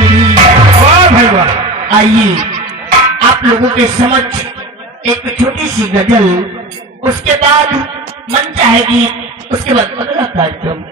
वाह भाई वाह। आइए आप लोगों के समक्ष एक छोटी सी गजल, उसके बाद मन चाहेगी, उसके बाद अगला कार्यक्रम।